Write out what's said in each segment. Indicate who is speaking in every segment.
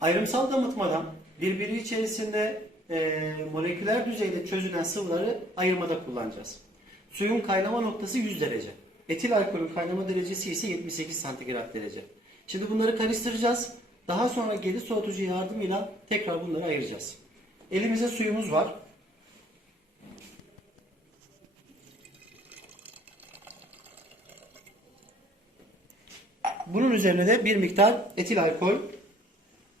Speaker 1: Ayrımsal damıtmadan birbiri içerisinde e, moleküler düzeyde çözülen sıvıları ayırmada kullanacağız. Suyun kaynama noktası 100 derece. Etil alkolün kaynama derecesi ise 78 santigrat derece. Şimdi bunları karıştıracağız. Daha sonra geri soğutucu yardımıyla tekrar bunları ayıracağız. Elimizde suyumuz var. Bunun üzerine de bir miktar etil alkol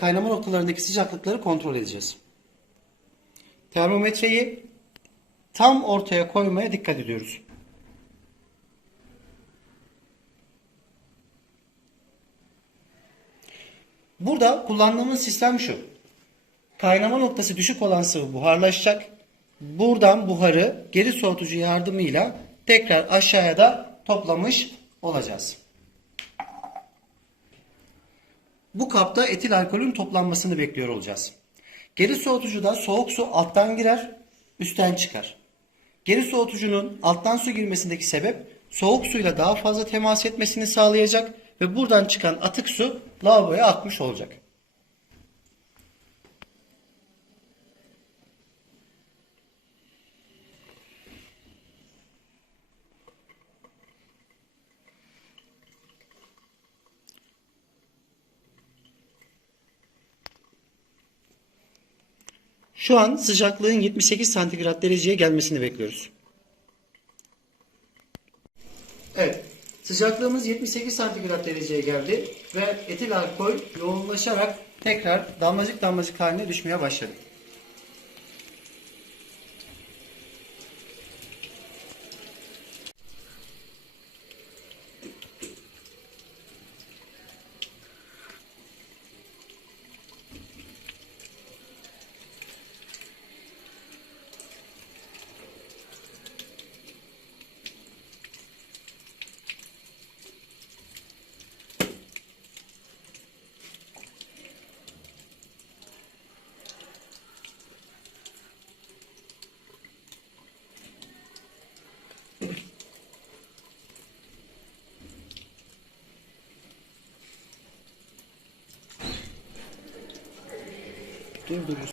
Speaker 1: kaynama noktalarındaki sıcaklıkları kontrol edeceğiz. Termometreyi tam ortaya koymaya dikkat ediyoruz. Burada kullandığımız sistem şu. Kaynama noktası düşük olan sıvı buharlaşacak. Buradan buharı geri soğutucu yardımıyla tekrar aşağıya da toplamış olacağız. Bu kapta etil alkolün toplanmasını bekliyor olacağız. Geri soğutucuda soğuk su alttan girer, üstten çıkar. Geri soğutucunun alttan su girmesindeki sebep soğuk suyla daha fazla temas etmesini sağlayacak ve buradan çıkan atık su lavaboya akmış olacak. Şu an sıcaklığın 78 santigrat dereceye gelmesini bekliyoruz. Evet. Sıcaklığımız 78 santigrat dereceye geldi ve etil alkol yoğunlaşarak tekrar damlacık damlacık haline düşmeye başladı. Durduruyoruz.